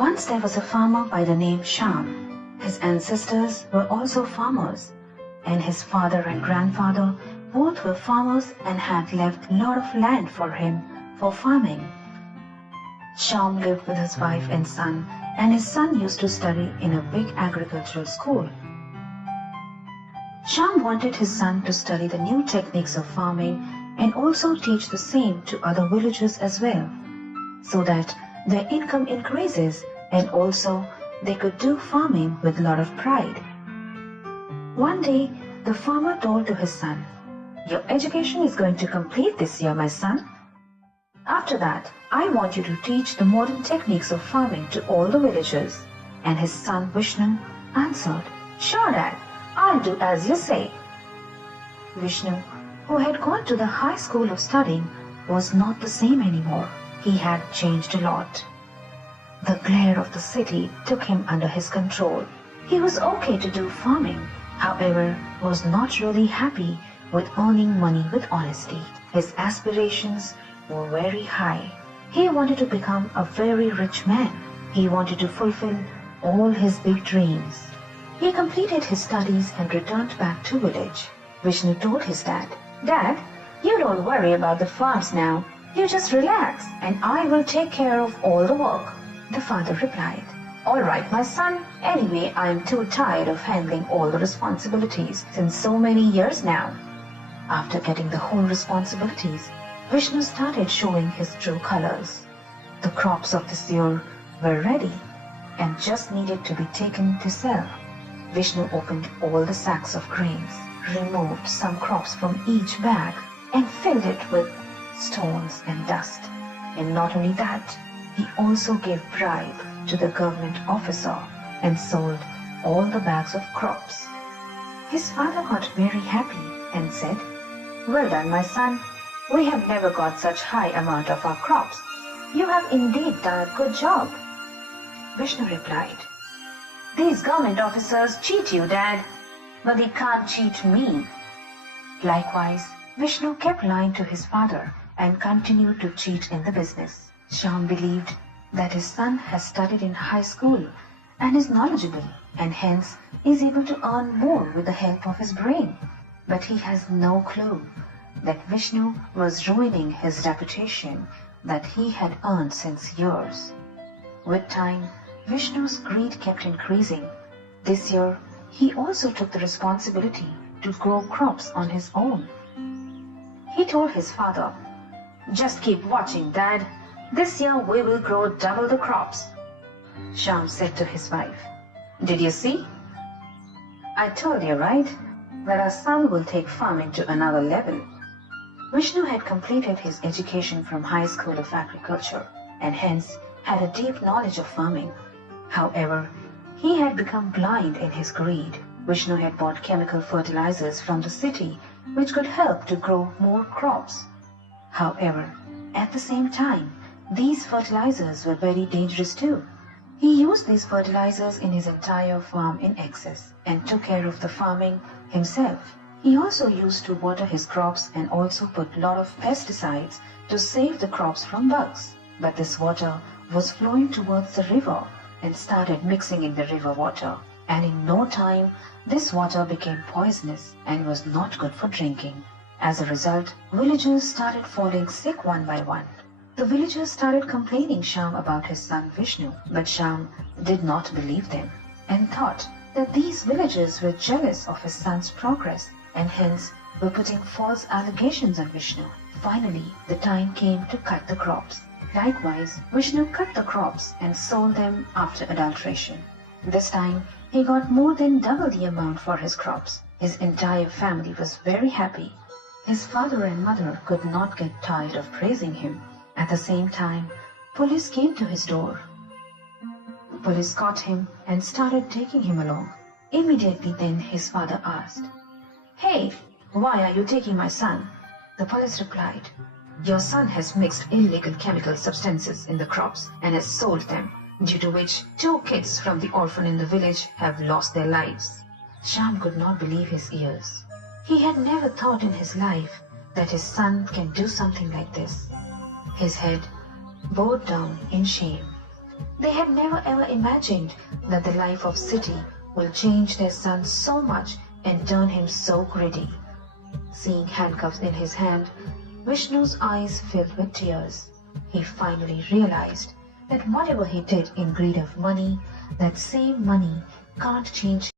Once there was a farmer by the name Sham. His ancestors were also farmers, and his father and grandfather both were farmers and had left a lot of land for him for farming. Sham lived with his wife and son, and his son used to study in a big agricultural school. Sham wanted his son to study the new techniques of farming and also teach the same to other villagers as well, so that their income increases and also they could do farming with a lot of pride. One day, the farmer told to his son, "Your education is going to complete this year, my son. After that, I want you to teach the modern techniques of farming to all the villagers." And his son Vishnu answered, "Sure, Dad, I'll do as you say." Vishnu, who had gone to the high school of studying, was not the same anymore. He had changed a lot. The glare of the city took him under his control. He was okay to do farming, however, was not really happy with earning money with honesty. His aspirations were very high. He wanted to become a very rich man. He wanted to fulfill all his big dreams. He completed his studies and returned back to village. Vishnu told his dad, "Dad, you don't worry about the farms now. You just relax and I will take care of all the work." The father replied, "All right, my son. Anyway, I am too tired of handling all the responsibilities since so many years now." After getting the whole responsibilities, Vishnu started showing his true colors. The crops of this year were ready and just needed to be taken to sell. Vishnu opened all the sacks of grains, removed some crops from each bag, and filled it with stones and dust. And not only that, he also gave bribe to the government officer and sold all the bags of crops. His father got very happy and said, "Well done, my son. We have never got such high amount of our crops. You have indeed done a good job." Vishnu replied, "These government officers cheat you, Dad, but they can't cheat me." Likewise, Vishnu kept lying to his father and continued to cheat in the business. Sham believed that his son has studied in high school and is knowledgeable and hence is able to earn more with the help of his brain. But he has no clue that Vishnu was ruining his reputation that he had earned since years. With time, Vishnu's greed kept increasing. This year, he also took the responsibility to grow crops on his own. He told his father, "Just keep watching, Dad. This year we will grow double the crops." Sham said to his wife, "Did you see? I told you, right, that our son will take farming to another level." Vishnu had completed his education from High School of Agriculture and hence had a deep knowledge of farming. However, he had become blind in his greed. Vishnu had bought chemical fertilizers from the city which could help to grow more crops. However, at the same time, these fertilizers were very dangerous too. He used these fertilizers in his entire farm in excess and took care of the farming himself. He also used to water his crops and also put a lot of pesticides to save the crops from bugs. But this water was flowing towards the river and started mixing in the river water. And in no time, this water became poisonous and was not good for drinking. As a result, villagers started falling sick one by one. The villagers started complaining Sham about his son Vishnu, but Sham did not believe them and thought that these villagers were jealous of his son's progress and hence were putting false allegations on Vishnu. Finally, the time came to cut the crops. Likewise, Vishnu cut the crops and sold them after adulteration. This time, he got more than double the amount for his crops. His entire family was very happy. His father and mother could not get tired of praising him. At the same time, police came to his door. Police caught him and started taking him along. Immediately then his father asked, "Hey, why are you taking my son?" The police replied, "Your son has mixed illegal chemical substances in the crops and has sold them, due to which 2 kids from the orphan in the village have lost their lives." Sham could not believe his ears. He had never thought in his life that his son can do something like this. His head bowed down in shame. They had never ever imagined that the life of city will change their son so much and turn him so greedy. Seeing handcuffs in his hand, Vishnu's eyes filled with tears. He finally realized that whatever he did in greed of money, that same money can't change